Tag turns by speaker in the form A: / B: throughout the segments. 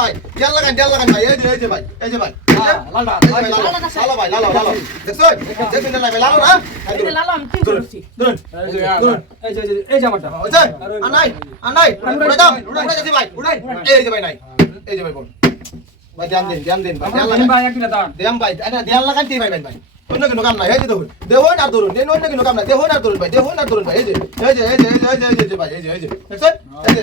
A: ভাই দেয়াল লাগান দেয়াল লাগান ভাই এই যে এই যে ভাই এই যে ভাই
B: হ্যাঁ,
A: লালো ভাই লালো লালো দেখছ দেখছেন না ভাই লালো না এই
C: এই যে
A: ধরুন,
C: লালো আমি তিন
A: ধরুন
C: করছি
A: ধরুন
B: এই যে এই যে এই যে- যে আমারটা
A: ওই আনাই আনাই উড়ে দাও উড়ে যাচ্ছি ভাই উড়াই এই যে ভাই নাই এই যে ভাই বল ভাই ধ্যান দিন ধ্যান দিন ভাই ধ্যান লাগান
B: ভাই একদিন দাঁড়ান
A: দেম ভাই ধ্যান লাগান কি ভাই ভাই ভাই অন্য কোনো কাম নাই এই যে দেখুন দেহন আর ধরুন দেন অন্য কোনো কাম নাই দেহন আর ধরুন ভাই দেহন আর ধরুন ভাই এই যে এই যে এই যে এই যে এই যে ভাই এই যে এই যে দেখছেন এই যে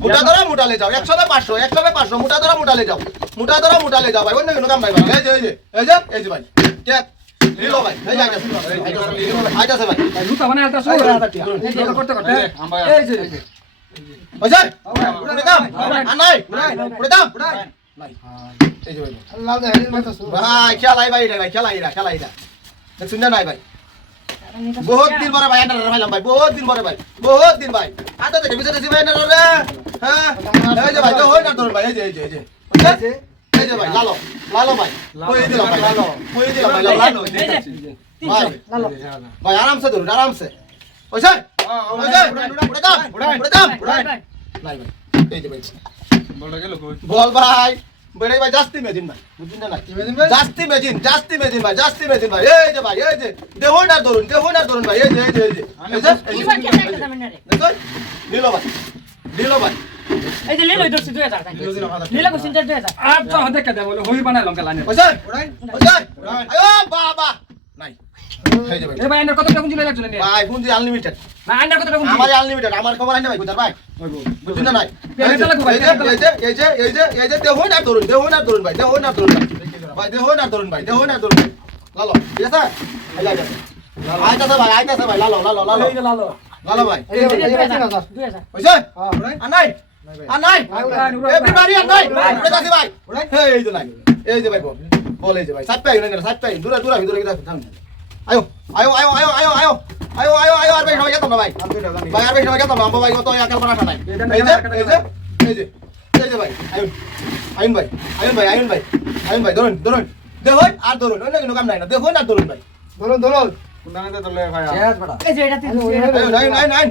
A: মুটা ধরা মোটালে যাও একশো বে পাঁচশো একশো বে পাঁচশো মোটা ধরা মোটালে যাও মোটা ধরা মোটালে যাও ভাই অন্য কোনো কাম নাই ভাই এই যে এই যে এই যে এই ভাই আইতাছে ভাই আইতাছে ভাই বহুত দিন পরে ভাই আন্ডার ভাইলাম ভাই বহুত দিন পরে ভাই বহুত দিন ভাই। আচ্ছা, আচ্ছা, আটা দেখে বিজে দিছি ভাই আন্ডার রে হ্যাঁ? এই যে ভাই তো হই না ভাই এই যে এই যে এই যে। ভাই লালো লালো ভাই। ভাই? আরামসে ধরুন আরামসে।
D: ওই
A: বল ভাই বেড়ে ভাই জাস্তি মেজিন ভাই বুঝলেন না জাস্তি মেজিন জাস্তি মেজিন ভাই এই যে ভাই
B: এন্ডার কত টাকা পুঁজি
A: ভাই পুঁজি আনলিমিটেড
B: না এন্ডার কত টাকা পুঁজি
A: আমার আনলিমিটেড আমার খবর আইনা ভাই কোথার ভাই বুঝছেন না নাই এই যে
B: ভাই,
A: এই যে এই যে এই যে এই যে ধরুন দেহন আর ধরুন ভাই দেহন আর ধরুন ভাই ভাই দেহন ধরুন ভাই দেহন আর ধরুন লালো ঠিক আছে আইতাছে ভাই আইতাছে ভাই লালো লালো লালো
B: লালো
A: লালো ভাই
C: এই যে দুই হাজার
A: হইছে আর নাই আর নাই এভরিবডি আর নাই উড়ে যাচ্ছে ভাই এই যে নাই এই যে ভাই বল বল এই যে ভাই সাত পাই না দূরে দূরে ভিতরে গিয়ে থাম আয়ো আয়ো আয়ো আয়ো আয়ো আয়ো আয়ো আয়ো আয়ো আর ভাই সবাই গেতাম না ভাই? ভাই আর ভাই সবাই গেতাম না আম্মা ভাই কত একাল বানাটা নাই এই যে এই যে এই যে এই যে ভাই আয়ুন আয়ুন ভাই আয়ুন ভাই আয়ুন ভাই আয়ুন ভাই ধরুন ধরুন দেখুন আর ধরুন অন্য কোনো কাম নাই না দেখুন আর ধরুন ভাই।
D: কোনটাতে তোলে ভাই
B: শেষ বড়া
C: এই যে এটা
A: আয়ুন আয়ুন আয়ুন।